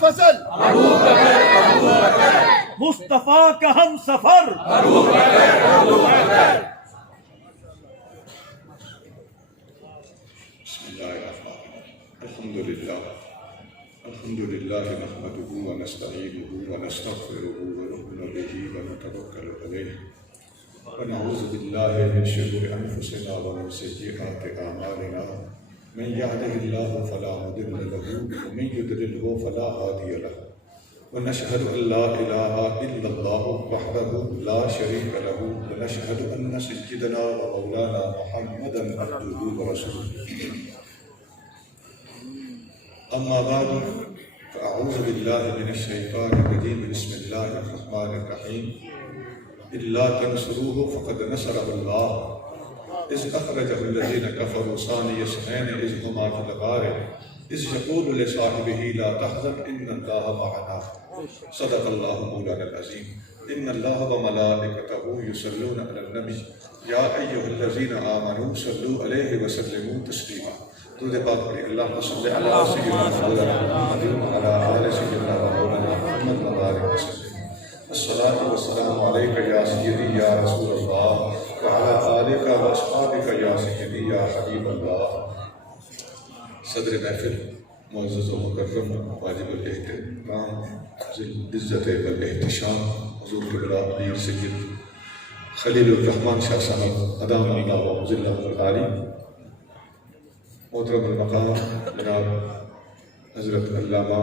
فصل مصطفیٰ کا ہم سفر الحمد لله نحمده ونستعينه ونستغفره ونؤمن به ونتوكل عليه ونعوذ بالله من شرور أنفسنا ومن سيئات أعمالنا من يهده الله فلا مضل له ومن يضلله فلا هادي له ونشهد أن لا إله إلا الله وحده لا شريك له ونشهد أن سيدنا ومولانا محمدا عبده ورسوله أما بعد فأعوذ بالله من الشيطان الرجيم بسم الله الرحمن الرحيم إلا تنصروه فقد نصره الله إذ أخرجه الذين كفروا ثاني اثنين إذ هما في الغار إذ يقول لصاحبه لا تحزن إن الله معنا صدق الله مولانا العظيم إن الله وملائكته يصلون على النبي يا أيها الذين آمنوا صلوا عليه وسلموا تسليما درود پاک پڑھیں اللہم صلی علی سیدنا مولانا محمد وعلی آل سیدنا مولانا محمد وبارک وسلم الصلاۃ والسلام علیک یا سیدی یا رسول اللہ وعلی آلک واصحابک یا سیدی یا حبیب اللہ۔ صدر محفل معزز و مکرم واجب الاحترام ذی العزت والاحتشام حضور قبلہ امیر سید خلیل الرحمن شاہ صاحب ادام اللہ و ذلہ العالی، محترم المقام جناب حضرت علامہ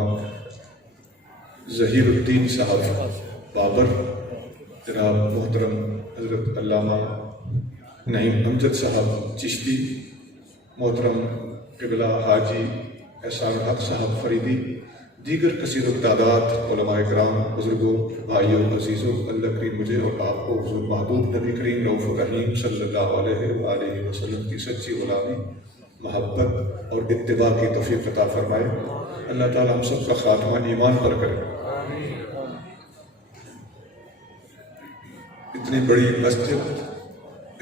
ظہیر الدین صاحب بابر، جناب محترم حضرت علامہ نعیم امجد صاحب چشتی، محترم قبلہ حاجی احسان حق صاحب فریدی، دیگر کثیر التعداد علماء کرام، بزرگوں، بھائیوں، عزیزوں، اللہ کریم مجھے اور آپ کو حضور محبوب نبی کریم رؤوف الرحیم صلی اللہ علیہ وآلہ وسلم کی سچی غلامی، محبت اور اتباع کی توفیق عطا فرمائے۔ اللہ تعالی ہم سب کا خاتمہ ایمان پر کرے۔ اتنی بڑی مسجد،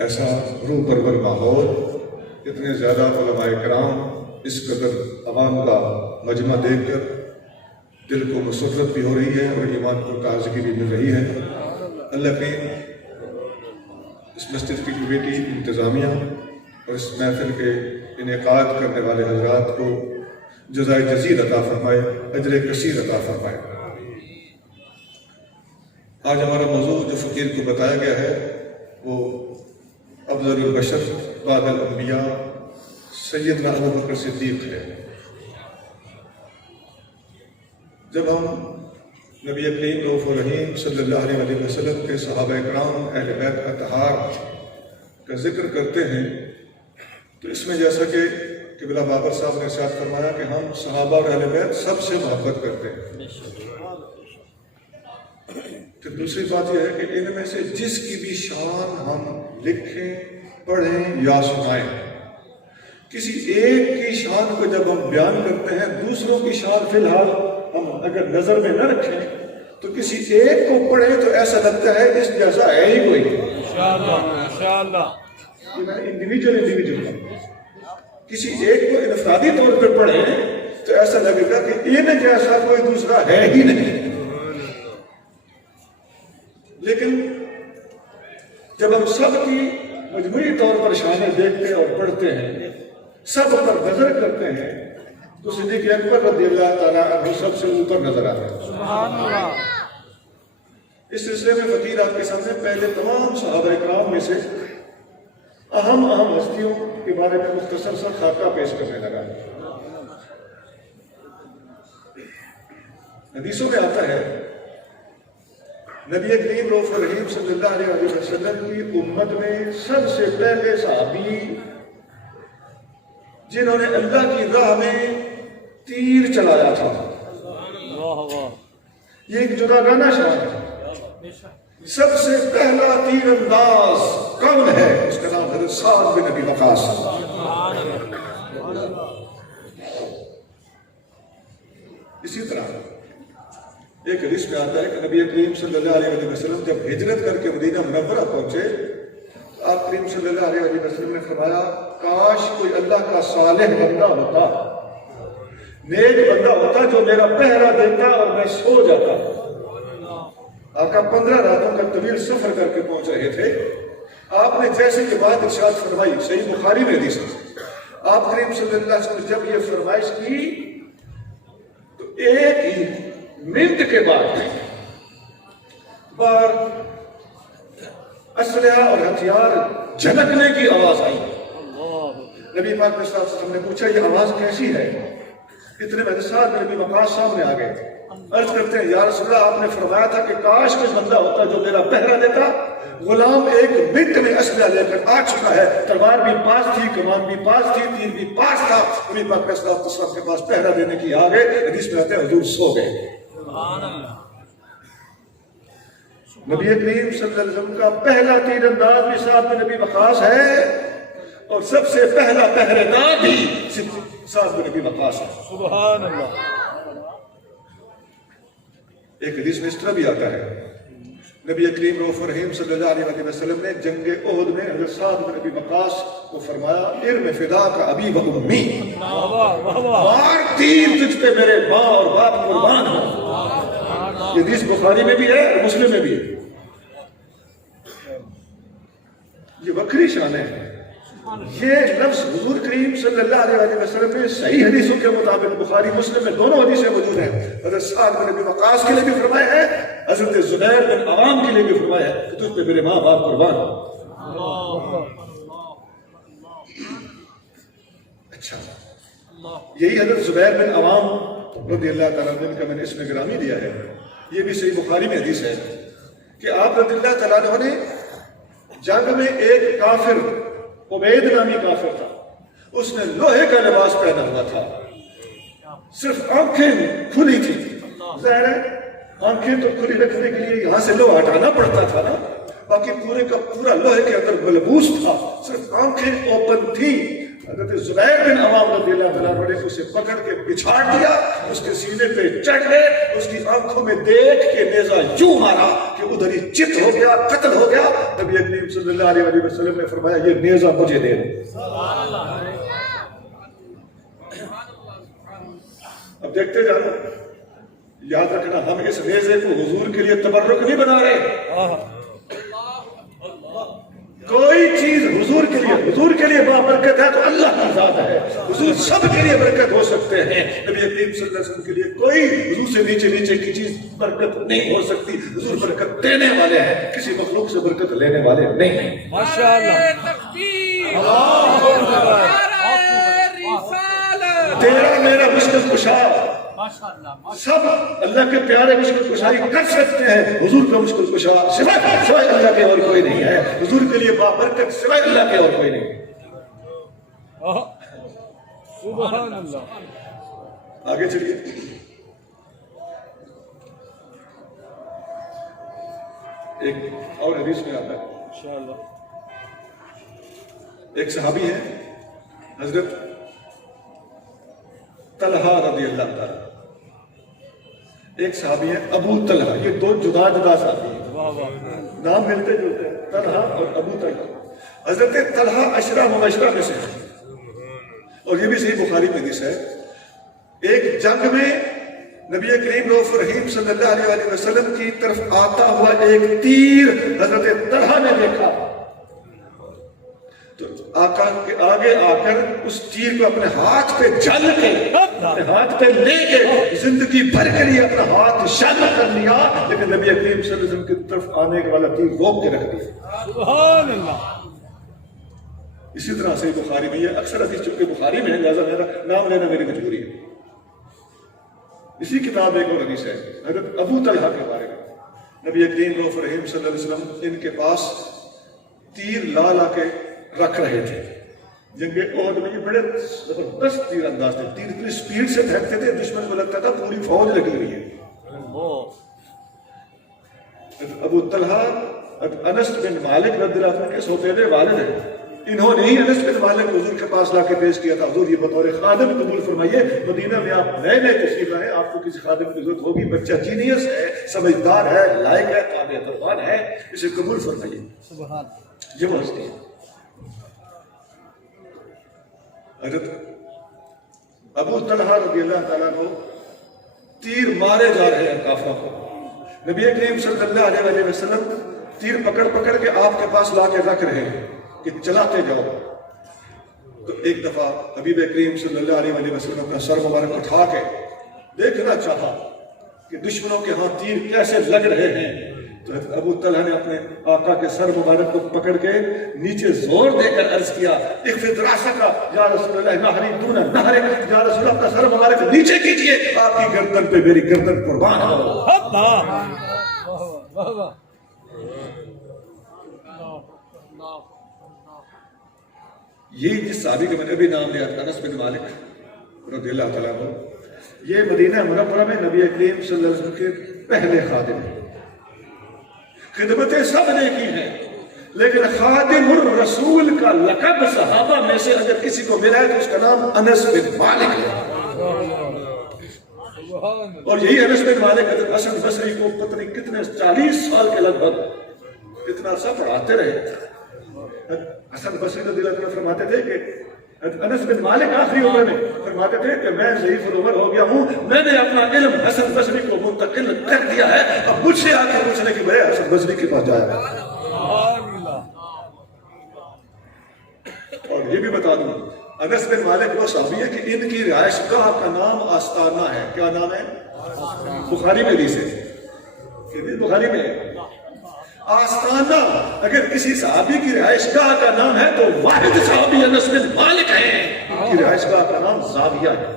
ایسا روح پرور ماحول، اتنے زیادہ علماء کرام، اس قدر عوام کا مجمع دیکھ کر دل کو مسرت بھی ہو رہی ہے اور ایمان کو تازگی بھی مل رہی ہے۔ اللہ کریم اس مسجد کی کمیٹی، انتظامیہ اور اس محفل کے انعقاد کرنے والے حضرات کو جزائے جزیل عطا فرمائے، اجر کثیر عطا فرمائے۔ آج ہمارا موضوع جو فقیر کو بتایا گیا ہے وہ افضل البشر بعد الانبیاء سیدنا ابوبکر صدیق ہے۔ جب ہم نبی کریم رؤوف الرحیم صلی اللہ علیہ وسلم کے صحابہ کرام اہل بیت اطہار کا ذکر کرتے ہیں تو اس میں جیسا کہ قبلہ بابر صاحب نے ارشاد فرمایا کہ ہم صحابہ اور اہل بیت سب سے محبت کرتے ہیں۔ پھر دوسری بات یہ ہے کہ ان میں سے جس کی بھی شان ہم لکھیں، پڑھیں یا سنائیں، کسی ایک کی شان کو جب ہم بیان کرتے ہیں، دوسروں کی شان فی الحال ہم اگر نظر میں نہ رکھیں تو کسی ایک کو پڑھیں تو ایسا لگتا ہے اس جیسا ہے ہی کوئی۔ ماشاءاللہ انڈیویجول کسی ایک کو انفرادی طور پہ پڑھیں تو ایسا لگے گا کہ ان جیسا کوئی دوسرا ہے ہی نہیں۔ لیکن جب ہم سب کی مجموعی طور پر شانیں دیکھتے اور پڑھتے ہیں، سب پر نظر کرتے ہیں، تو صدیق اکبر رضی اللہ تعالیٰ عنہ سب سے اوپر نظر آتے ہیں۔ سبحان اللہ۔ اس سلسلے میں فقیر آپ کے سامنے پہلے تمام صحابہ کرام میں سے اہم ہستیوں کے بارے میں مختصر سا خاکہ پیش کرنے لگا۔ حدیثوں میں آتا ہے نبی کریم رؤوف الرحیم صلی اللہ علیہ وسلم کی امت میں سب سے پہلے صحابی جنہوں نے اللہ کی راہ میں تیر چلایا تھا، یہ ایک جداگانہ شان ہے۔ سب سے پہلا تیر انداز کون ہے؟ اس کا نام حضرت سعد بن ابی وقاص۔ اسی طرح ایک حدیث میں آتا ہے کہ نبی کریم صلی اللہ علیہ وسلم جب ہجرت کر کے مدینہ منورہ پہنچے تو آپ کریم صلی اللہ علیہ وسلم نے فرمایا کاش کوئی اللہ کا صالح بندہ ہوتا، نیک بندہ ہوتا ہوتا جو میرا پہرا دیتا اور میں سو جاتا. آقا 15 راتوں کا طویل سفر کر کے پہنچ رہے تھے. آپ نے جیسے یہ بات ارشاد فرمائی, صحیح بخاری میں حدیث ہے, آپ کریم صلی اللہ علیہ وسلم جب یہ فرمائش کی تو ایک ہی منٹ کے بعد بار اسلحہ اور ہتھیار جھنکنے کی آواز آئی. نبی پاک صلی اللہ علیہ وسلم نے پوچھا یہ آواز کیسی ہے؟ اتنے میں ساتھ نبی وقاص سامنے آ گئے. عرض کرتے ہیں یا رسول اللہ, آپ نے فرمایا تھا کہ کاش کوئی بندہ ہوتا جو میرا پہرا دیتا. غلام ایک منٹ میں اسلحہ لے کر آ چکا ہے, تلوار بھی پاس تھی, کمان بھی پاس تھی, تیر بھی پاس تھا. نبی پاک صلی اللہ علیہ وسلم کے پاس پہرا دینے کی آ گئے. حدیث میں آتے ہیں حضور سو گئے. نبی کریم صلی اللہ علیہ وسلم کا پہلا تیر انداز بھی ساتھ میں نبی وقاص ہے, اور سب سے پہلا پہرے دار بھی ساتھ میں نبی وقاص ہے. سبحان اللہ. ایک حدیث میں اس طرح بھی آتا ہے, نبی کریم رؤوف رحیم صلی اللہ علیہ وسلم نے جنگ احد میں حضرت سعد بن ابی وقاص کو فرمایا ارم فداک ابی و امی, مار تیر تجھ پہ میرے ماں اور باپ قربان ہوں. یہ حدیث بخاری میں بھی ہے اور مسلم میں بھی ہے. یہ وکری شان ہے. یہ لفظ حضور کریم صلی اللہ علیہ وسلم نے صحیح حدیثوں کے مطابق بخاری مسلم میں دونوں حدیثیں موجود ہیں. حضرت سعد بن ابی وقاص کے لیے بھی فرمایا ہے, حضرت زبیر بن عوام کے لیے بھی فرمایا ہے کہ تجھ پہ میرے ماں باپ قربان. اچھا, یہی حضرت زبیر بن عوام رضی اللہ تعالیٰ عنہ کا میں نے اس میں گرامی دیا ہے. یہ بھی صحیح بخاری میں حدیث ہے کہ آپ رضی اللہ تعالیٰ عنہ نے جنگ میں ایک کافر, عبید نامی کافر تھا, اس نے لوہے کا لباس پہنا ہوا تھا, صرف آنکھیں کھلی تھی. ظاہر ہے آنکھیں تو کھلی رکھنے کے لیے یہاں سے لوہا ہٹانا پڑتا تھا نا, باقی پورے کا پورا لوہے کے اندر ملبوس تھا, صرف آنکھیں اوپن تھی. حضرت زبیر بن عوام رضی اللہ تعالیٰ عنہ نے اسے پکڑ کے بچھاڑ دیا, اس کے سینے پہ چڑھ گئے, اس کی آنکھوں میں دیکھ کے نیزہ یوں مارا کہ ادھر ہی چت ہو گیا, قتل ہو گیا. نبی کریم صلی اللہ علیہ وسلم نے فرمایا یہ نیزہ مجھے دے دو. اب دیکھتے جانا, یاد رکھنا ہم اس نیزے کو حضور کے لیے تبرک نہیں بنا رہے. کوئی چیز حضور کے لیے بابرکت ہے تو اللہ کی ذات ہے. حضور سب کے لیے برکت ہو سکتے ہیں. نبی کریم صلی اللہ علیہ وسلم کے لیے کوئی حضور سے نیچے کی چیز برکت نہیں ہو سکتی. حضور برکت دینے والے ہیں, کسی مخلوق سے برکت لینے والے نہیں. ماشاءاللہ. تیرا میرا مشکل کشا, سب اللہ کے پیارے مشکل کشائی کر سکتے ہیں. حضور کا مشکل کشا سوائے اللہ کے اور کوئی نہیں ہے. حضور کے لیے بابرکت سوائے اللہ کے اور کوئی نہیں. سبحان اللہ. آگے چلیے. ایک اور حدیث میں آتا ہے, انشاءاللہ ایک صحابی ہے حضرت طلحہ رضی اللہ تعالیٰ, ایک صحابی ہے ابو طلحہ. یہ دو جدا جدا صحابی ہیں, نام ملتے جلتے ہیں, طلحہ اور ابو طلحہ. حضرت طلحہ عشرہ مبشرہ میں سے ہے, اور یہ بھی صحیح بخاری میں حدیث ہے. ایک جنگ میں نبی کریم رؤوف رحیم صلی اللہ علیہ وسلم کی طرف آتا ہوا ایک تیر حضرت طلحہ نے دیکھا, تو آقا کے آگے آ کر اس تیر کو اپنے ہاتھ پہ جل کے, اپنے ہاتھ پہ لے کے زندگی بھر کے لیے اپنا ہاتھ شل کر لیا, لیکن نبی کریم صلی اللہ علیہ وسلم کی طرف آنے والا تیر روک کے رکھ دیا. سبحان اللہ. اسی طرح سے بخاری میں, یہ اکثر حدیث چونکہ بخاری میں ہے لہذا میرا نام لینا میری مجبوری ہے. اسی کتاب ایک اور حدیث ہے حضرت ابو طلحہ کے بارے میں. نبی کریم رؤوف رحیم صلی اللہ علیہ وسلم ان کے پاس تیر لا لا کے رکھ رہے تھے. جنگ احد میں یہ بڑے زبردست تیر انداز تھے, تیر اتنی سپیڈ سے پھینکتے تھے دشمن کو لگتا تھا پوری فوج لگی ہوئی ہے. ابو طلحہ انس بن مالک رضی اللہ عنہ کے سوتیلے والد ہیں. انہوں نے ہی انس بن مالک حضور کے پاس لا کے پیش کیا تھا, حضور یہ بطور خادم قبول فرمائیے, مدینہ میں آپ نئے نئے تشریف لائیں, آپ کو کسی خادم کی ضرورت ہوگی, بچہ جینیس ہے, سمجھدار ہے, لائق ہے, قابل قربان ہے, اسے قبول فرمائیے. سبحان. یہ وہ ہستی ہے. حضرت ابو طلحہ رضی اللہ تعالیٰ عنہ تیر مارے جا رہے ہیں کافروں کو. نبی کریم صلی اللہ علیہ وسلم تیر پکڑ پکڑ کے آپ کے پاس لا کے رکھ رہے ہیں کہ چلاتے جاؤ. تو ایک دفعہ حبیب کریم صلی اللہ علیہ وسلم اپنا سر مبارک اٹھا کے دیکھنا چاہا کہ دشمنوں کے ہاں تیر کیسے لگ رہے ہیں. تو ابو طلحہ نے اپنے آقا کے سر مبارک کو پکڑ کے نیچے زور دے کر عرض کیا اخفض راسک یا رسول اللہ نہری دون نہر، یا رسول اللہ اپنا سر مبارک نیچے کیجئے، آپ کی گردن پہ میری گردن قربان ہو. یہ جس صحابی کا میں نے ابھی نام لیا تھا انس بن مالک رضی اللہ تعالیٰ عنہ، یہ مدینہ منورہ میں نبی کریم صلی اللہ علیہ وسلم کے پہلے خادم ہیں. خدمتیں سب نے کی ہیں، لیکن خادم الرسول کا لقب صحابہ میں سے اگر کسی کو ملا ہے تو اس کا نام انس بن مالک ہے. اور یہی انس بن مالک حضرت حسن بصری کو پتہ نہیں کتنے 40 سال کے لگ بھگ کتنا عرصہ پڑھاتے رہے. حسن بصری رضی اللہ عنہ فرماتے تھے کہ انس بن مالک آخری عمر میں فرماتے تھے کہ میں ضعیف العمر ہو گیا ہوں، میں نے اپنا علم حسن بصری کو منتقل کر دیا ہے، اب مجھ سے آ کے پوچھنے کی بجائے حسن بصری کے پاس جایا. اور یہ بھی بتا دوں انس بن مالک وہ صحابی ہے کہ ان کی رہائش گاہ کا نام آستانہ ہے. کیا نام ہے؟ بخاری میں حدیث ہے، بخاری میں ہے آستانہ. اگر کسی صحابی کی رہائش گاہ کا نام ہے تو واحد صحابی انس بن مالک ہیں، ان کی رہائش گاہ کا نام زاویہ ہے.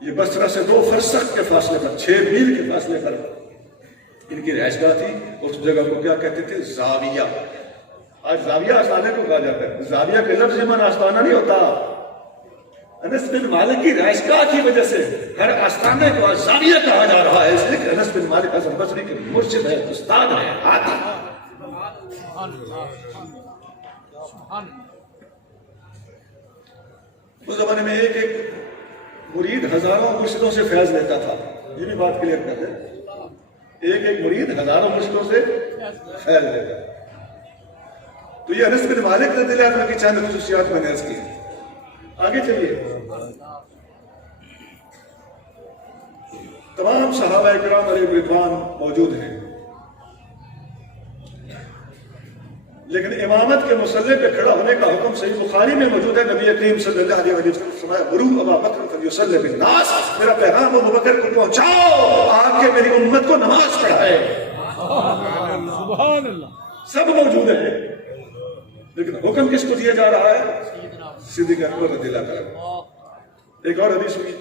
یہ بصرہ سے 2 فرسخ کے فاصلے پر 6 میل کے فاصلے پر ان کی رہائش گاہ تھی. اس جگہ کو کیا کہتے تھے؟ زاویہ. آج زاویہ آستانے کو کہا جاتا ہے، زاویہ کے لفظ من آستانہ نہیں ہوتا. انس بن مالک کی رہائش گاہ کی وجہ سے ہر آستانے کو آج زاویہ کہا جا رہا ہے، اس لیے کہ انس بن مالک حسن بصری کے مرشد ہے، استاد ہے، آتا. اس زمانے میں ایک مرید ہزاروں مرشدوں سے فیض لیتا تھا. یہ بھی بات کلیئر کرتے ہیں، ایک مرید ہزاروں مرشدوں سے فیض لیتا. تو یہ انس بن مالک رضی اللہ عنہ کی چند خصوصیات میں نے عرض کی. آگے چلیے. تمام صحابہ کرام علیہ رضوان موجود ہیں، لیکن امامت کے مسلح پہ کھڑا ہونے کا حکم صحیح بخاری میں موجود ہے. نبی کریم صلی اللہ علیہ وسلم نے فرمایا مروا ابا بکر فلیصلی بالناس، میرا پیغام ابو بکر کو پہنچاؤ آ کے میری امت کو نماز پڑھائے. سبحان اللہ. سب موجود ہیں، لیکن حکم کس کو دیا جا رہا ہے؟ صدیق اکبر رضی اللہ عنہ. ایک اور حدیث ہوئی،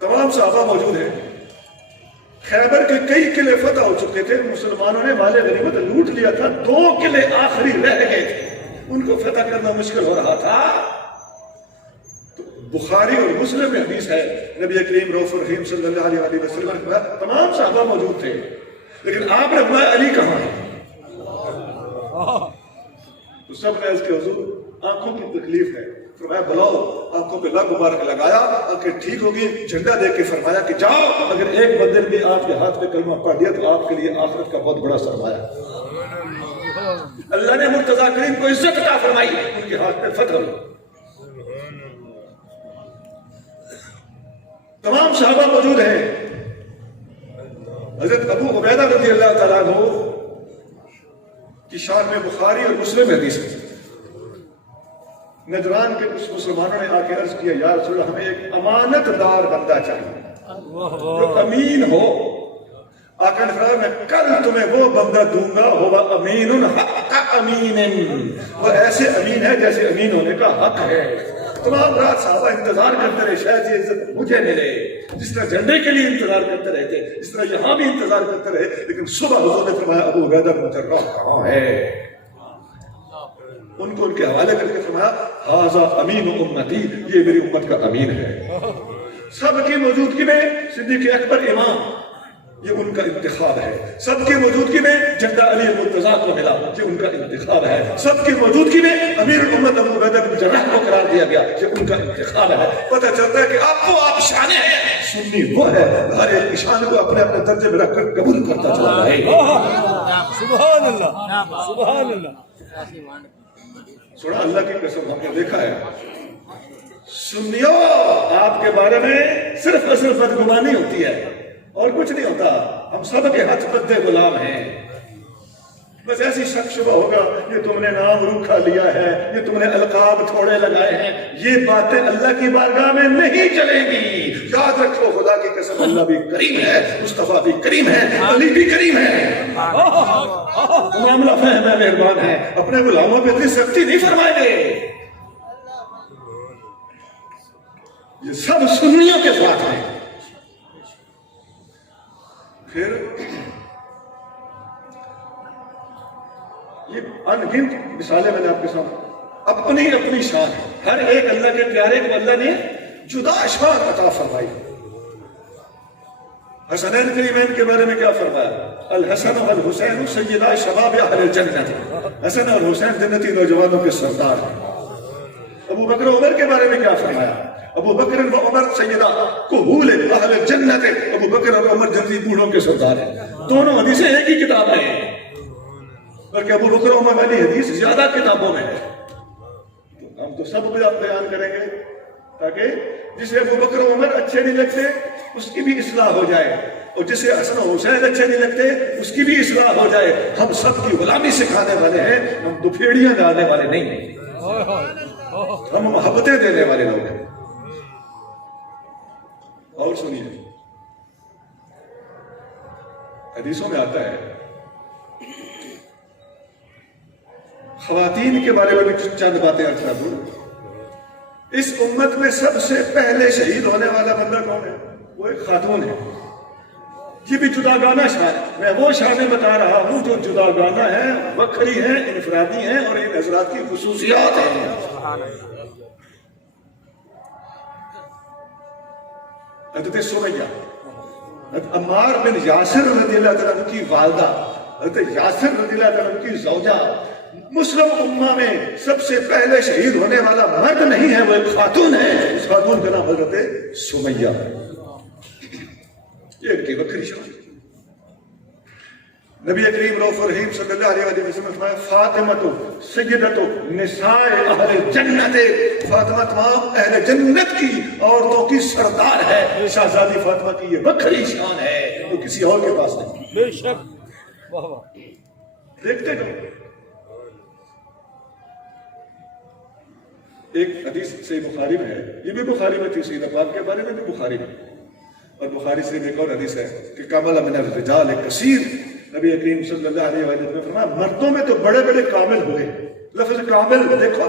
تمام صحابہ موجود ہیں. خیبر کے کئی قلعے فتح ہو چکے تھے، مسلمانوں نے مال غنیمت لوٹ لیا تھا، 2 قلعے آخری رہ گئے تھے، ان کو فتح کرنا مشکل ہو رہا تھا. تو بخاری اور مسلم میں حدیث ہے، نبی کریم رؤوف الرحیم صلی اللہ علیہ وسلم نے کہا تمام صحابہ موجود تھے، لیکن آپ نے فرمایا علی کہاں ہے؟ تو سب نے اس کے حضور آنکھوں کی تکلیف ہے، فرمایا بلاؤ. آنکھوں پہ لگ مبارک لگایا، آنکھیں ٹھیک ہوگی، جھنڈا دے کے فرمایا کہ جاؤ، اگر ایک بندے بھی آپ کے ہاتھ پہ کلمہ پڑھ دیا تو آپ کے لیے آخرت کا بہت بڑا سرمایہ. اللہ نے مرتضیٰ کریم کو عزت عطا فرمائی، ان کے ہاتھ پہ فتح ہوئی. تمام صحابہ موجود ہیں. حضرت ابو عبیدہ رضی اللہ تعالیٰ عنہ کی شان میں بخاری اور مسلم میں حدیث ہے. نجران کے کچھ مسلمانوں نے آ کے عرض کیا یا رسول اللہ ہمیں ایک امانت دار بندہ چاہیے جو امین ہو. آقا نے فرمایا میں کل تمہیں وہ بندہ دوں گا، ہوا امین حق امین، وہ ایسے امین ہے جیسے امین ہونے کا حق ہے. تمام رات صحابہ انتظار کرتے رہے شاید یہ عزت مجھے ملے، جس طرح جھنڈے کے لیے انتظار کرتے رہے تھے اس طرح یہاں بھی انتظار کرتے رہے. لیکن صبح حضور نے فرمایا ابو عبیدہ بن جراح کہاں ہے؟ ان کو ان کے حوالے کر کے فرمایا ھذا امین امتی، یہ میری امت کا امین ہے. سب کی موجودگی میں صدیق اکبر امام، یہ ان کا انتخاب ہے. سب کی موجودگی میں جھنڈا علی مرتضیٰ کو ملا، یہ ان کا انتخاب ہے. سب کی موجودگی میں امیر الامت ابو عبیدہ بن جراح کو قرار دیا گیا، یہ ان کا انتخاب ہے. پتہ چلتا ہے کہ آپ کو آپ شانے ہیں، سنی وہ ہے ہر ایک شان کو اپنے اپنے درجے میں رکھ کر قبول کرتا چلا جائے. سبحان اللہ، سبحان اللہ. سنا اللہ کی قسم ہم نے دیکھا ہے سنیو آپ کے بارے میں صرف اور صرف بدگمانی ہوتی ہے اور کچھ نہیں ہوتا. ہم سب کے ہاتھ بدے غلام ہیں. بس ایسی شک شبہ ہوگا یہ تم نے نام روکھا لیا ہے, یہ تم نے القاب تھوڑے لگائے ہیں, یہ باتیں اللہ کی بارگاہ میں نہیں چلیں گی. یاد رکھو خدا کی قسم اللہ بھی کریم ہے, مصطفیٰ بھی کریم ہے, علی بھی کریم ہے, معاملہ فہم ہے, مہربان ہے, اپنے غلاموں پہ اتنی سختی نہیں فرمائیں گے. یہ سب سنیوں کے ساتھ ہیں. پھر یہ انگنت مثالیں میں نے آپ کے سامنے اپنی اپنی شان ہے. ہر ایک اللہ کے پیارے کو اللہ نے جدا شان عطا فرمائی. حسنین کریمین کے بارے میں کیا فرمایا؟ الحسن والحسین سیدہ شباب اہل الجنت. حسن اور حسین جنتی نوجوانوں کے سردار ہیں. ابو بکر و عمر کے بارے میں کیا فرمایا؟ ابو بکر و عمر سیدہ کہول اہل الجنت. ابو بکر اور عمر جنتی بوڑھوں کے سردار ہیں. دونوں حدیثیں ایک ہی کتاب میں ہیں, بلکہ ابو بکر و عمر والی حدیث زیادہ کتابوں میں ہے. ہم تو سب بیان کریں گے تاکہ جسے ابو بکر و عمر اچھے نہیں لگتے اس کی بھی اصلاح ہو جائے, اور جسے حسن و حسین اچھے نہیں لگتے اس کی بھی اصلاح ہو جائے. ہم سب کی غلامی سکھانے والے ہیں, ہم دپھیڑیاں ڈالنے والے نہیں ہیں, ہم محبتیں دینے والے لوگ ہیں. اور سنیے, حدیثوں میں آتا ہے خواتین کے بارے میں بھی چند باتیں عرض کر دوں. اس امت میں سب سے پہلے شہید ہونے والا بندہ کون ہے؟ وہ ایک خاتون ہے. یہ بھی جدا گانا شان ہے. میں وہ شانیں بتا رہا ہوں جو جدا گانا ہے, وکری ہیں, انفرادی ہیں, اور ان حضرات کی خصوصیات ہیں. حضرت سمیہ, حضرت عمار بن یاسر رضی اللہ تعالیٰ عنہ کی والدہ, حضرت یاسر رضی اللہ تعالیٰ عنہ کی زوجہ. مسلم امہ میں سب سے پہلے شہید ہونے والا مرد نہیں ہے, وہ ایک خاتون ہے. اس خاتون کا نام حضرت سمیہ ہے. یہ ان کی وکری شان. نبی کریم رؤوف الرحیم صلی اللہ علیہ وسلم نے فرمایا فاطمہ سیدۃ نساء اہل جنت. فاطمہ تمام اہل جنت کی عورتوں کی سردار ہے. شہزادی فاطمہ کی یہ وکری شان ہے, وہ کسی اور کے پاس نہیں. بے شک. واہ واہ. دیکھتے جاؤ. ایک حدیث سے بخاری میں ہے, یہ بھی بخاری میں تھی, سیدہ پاک کے بارے میں بھی بخاری میں, اور بخاری سے ایک اور حدیث ہے کہ کامل من الرجال کثیر. نبی کریم صلی اللہ علیہ وسلم نے فرمایا مردوں میں تو بڑے بڑے کامل ہوئے. لفظ کامل دیکھو,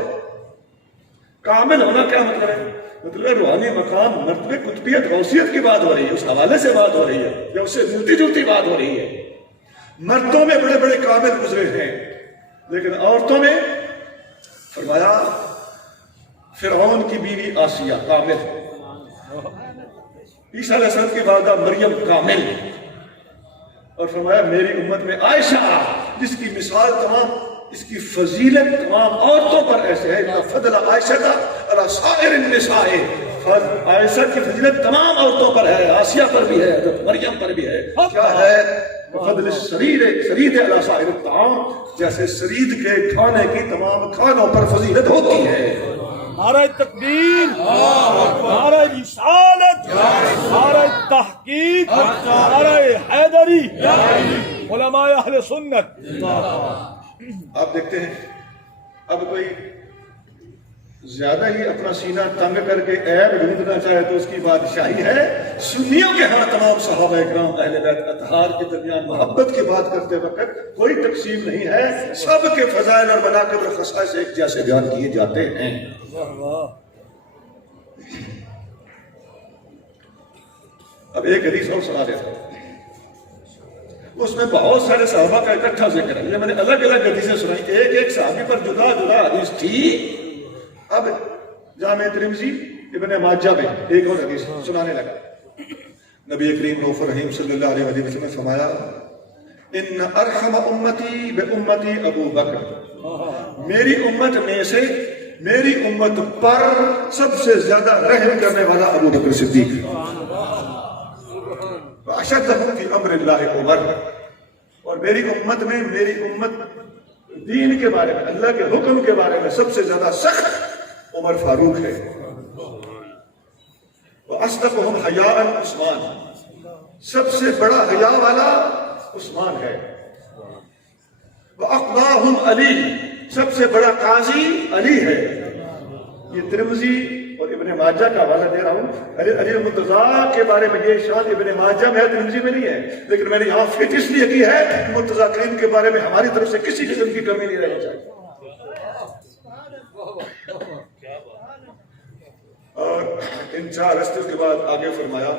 کامل ہونا کیا مطلب ہے؟ مطلب ہے روحانی مقام, مرتبے, قطبیت, غوثیت کی بات ہو رہی ہے, اس حوالے سے بات ہو رہی ہے یا اس سے ملتی جلتی بات ہو رہی ہے. مردوں میں بڑے بڑے کامل گزرے ہیں, لیکن عورتوں میں فرمایا فرعون کی بیوی آسیہ کامل, عیسیٰ علیہ السلام کی والدہ مریم کامل, اور فرمایا میری امت میں عائشہ جس کی مثال تمام, اس کی فضیلت تمام عورتوں پر ایسے ہے. فضل عائشہ علی سائر النساء. عائشہ کی فضیلت تمام عورتوں پر ہے, آسیہ پر بھی ہے, حضرت مریم پر بھی ہے. کیا ہے؟ فضل السرید علی سائر الطعام. جیسے سرید کے کھانے کی تمام کھانوں پر فضیلت ہوتی ہے. نعرہ تکبیر, نعرہ رسالت, نعرہ تحقیق, نعرہ حیدری, علماء اہل سنت. آپ دیکھتے ہیں اب کوئی زیادہ ہی اپنا سینہ تنگ کر کے عیب ڈھونڈنا چاہے تو اس کی بادشاہی ہے. سنیوں کے ہاں تمام صحابہ اکرام اہل بیت اطہار کے درمیان محبت کی بات کرتے وقت کوئی تقسیم نہیں ہے. سب کے فضائل اور مناقب اور خصائص ایک جیسے بیان کیے جاتے ہیں. اب ایک حدیث اور سنا دیتا ہوں, اس میں بہت سارے صحابہ کا اکٹھا ذکر ہے. یہ میں نے الگ الگ حدیثیں سنائی, ایک ایک صحابی پر جدا جدا حدیث تھی. اب جامع ترمذی ابن ماجہ میں ایک اور حدیث سنانے لگا. نبی کریم رؤوف الرحیم صلی اللہ علیہ وسلم نے فرمایا ان ارحم امتی بامتی ابو بکر. میری امت میں سے میری امت پر سب سے زیادہ رحم کرنے والا ابو بکر صدیق. اشدہم فی امر اللہ عمر. اور میری امت میں میری امت دین کے بارے میں, اللہ کے حکم کے بارے میں سب سے زیادہ سخت عمر فاروق ہے. وَأَصْدَقُهُمْ حَيَاءً عثمان، سب سے بڑا حیا والا عثمان ہے۔ وَأَقْضَاهُمْ علی، سب سے بڑا قاضی علی ہے۔ یہ ترمذی اور ابن ماجہ کا حوالہ دے رہا ہوں۔ علی المرتضیٰ کے بارے میں یہ اشارت ابن ماجہ میں ہے، ترمذی میں نہیں ہے، لیکن میں نے یہاں فٹ اس لیے کی ہے کہ مرتضیٰ کریم کے بارے میں ہماری طرف سے کسی قسم کی کمی نہیں رہنی چاہیے۔ اور ان 4 رستوں کے بعد آگے فرمایا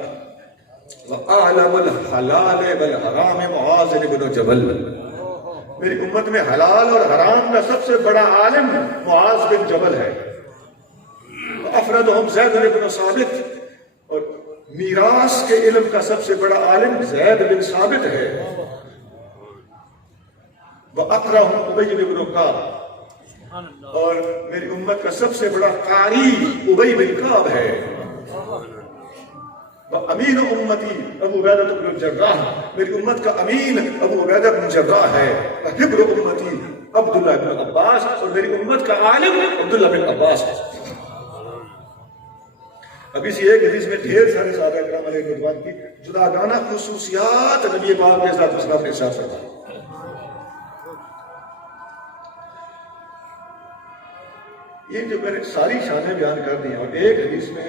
وَأَعْلَمُ الْحَلَالِ وَالْحَرَامِ مُعَاذ بن جبل، میری امت میں حلال اور حرام کا سب سے بڑا عالم معاذ بن جبل ہے۔ افردہم زید بن ثابت، اور میراث کے علم کا سب سے بڑا عالم زید بن ثابت ہے۔ وَأَقْرَهُمْ أُبَيْ بن کعب، اور میری امت کا سب سے بڑا قاری ابی بن کعب ہے۔ امین امتی ابو عبیدہ بن الجراح، میری امت کا امین ابو عبیدہ بن الجراح ہے۔ حبر امتی عبداللہ بن عباس، اور میری امت کا عالم عبداللہ بن عباس ہے۔ اب اسی ایک حدیث میں ڈھیر سارے صحابہ کرام علیہ رضوان کی جداگانہ خصوصیات نبی پاک علیہ السلام نے ارشاد فرمایا۔ یہ جو میں نے ساری شانیں بیان کر دی ہیں، اور ایک حدیث میں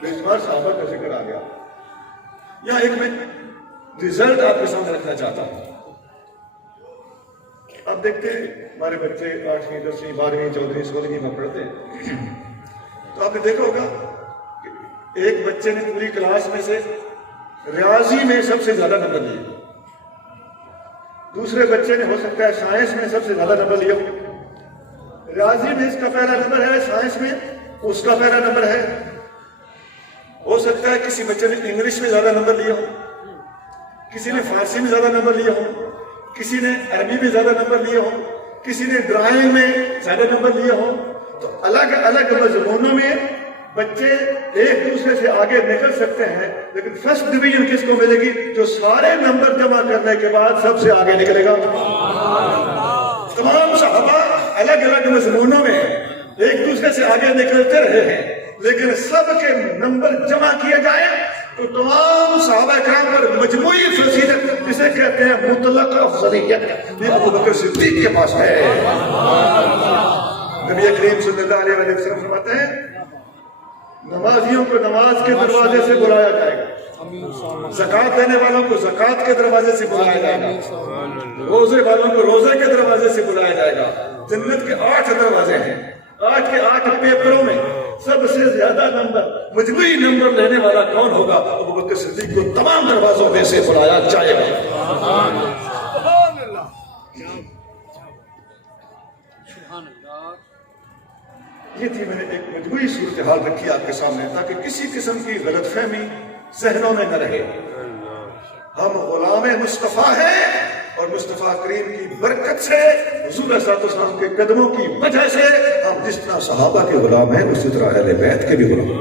بے شمار صحابہ کا ذکر آ گیا، یہاں ایک میں رزلٹ آپ کے سامنے رکھنا چاہتا ہوں۔ آپ دیکھتے ہیں ہمارے بچے 8ویں 10ویں 12ویں 14ویں 16ویں میں پڑھتے ہیں، تو آپ نے دیکھا ہوگا کہ ایک بچے نے پوری کلاس میں سے ریاضی میں سب سے زیادہ نمبر لیے، دوسرے بچے نے ہو سکتا ہے سائنس میں سب سے زیادہ نمبر لیا، ریاضی میں اس کا پہلا نمبر ہے، سائنس میں اس کا پہلا نمبر ہے، ہو سکتا ہے کسی بچے نے انگلش میں زیادہ نمبر لیا ہو، کسی نے فارسی میں زیادہ نمبر لیا ہو، کسی نے عربی میں زیادہ نمبر لیا ہو، کسی نے ڈرائنگ میں زیادہ نمبر لیا ہو۔ تو الگ الگ مضمونوں میں بچے ایک دوسرے سے آگے نکل سکتے ہیں، لیکن فرسٹ ڈویژن کس کو ملے گی؟ جو سارے نمبر جمع کرنے کے بعد سب سے آگے نکلے گا۔ تمام صحابہ الگ الگ مضمونوں میں ایک دوسرے سے آگے نکلتے رہے ہیں، لیکن سب کے نمبر جمع کیے جائیں تو تمام صحابہ کرام پر مجموعی فضیلت، جسے کہتے ہیں مطلق افضلیت، یہ ابوبکر صدیق کے پاس ہے۔ نبی کریم صلی اللہ علیہ وسلم فرماتے ہیں نمازیوں کو نماز کے دروازے سے بلایا جائے گا، زکات دینے والوں کو زکات کے دروازے سے بلایا جائے گا، روزے والوں کو روزے کے دروازے سے بلایا جائے گا۔ جنت کے 8 دروازے ہیں، 8 کے 8 پیپروں میں سب سے زیادہ نمبر مجموعی نمبر لینے والا کون ہوگا؟ ابوبکر صدیق کو تمام دروازوں میں سے بلایا جائے گا۔ یہ تھی میں نے ایک مجموعی صورتحال رکھی آپ کے سامنے، تاکہ کسی قسم کی غلط فہمی ذہنوں میں نہ رہے۔ ہم غلام مصطفیٰ ہیں، اور مصطفیٰ کریم کی برکت سے، حضور صلی اللہ علیہ وسلم کے قدموں کی وجہ سے ہم جس طرح صحابہ کے غلام ہیں اسی طرح اہل بیت کے بھی غلام ہیں۔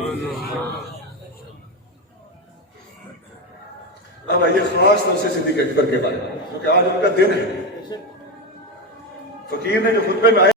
اب یہ خاص طور سے صدیق اکبر کے بارے میں، کیونکہ آج ان کا دن ہے۔ فقیر نے جو خطبے میں آیا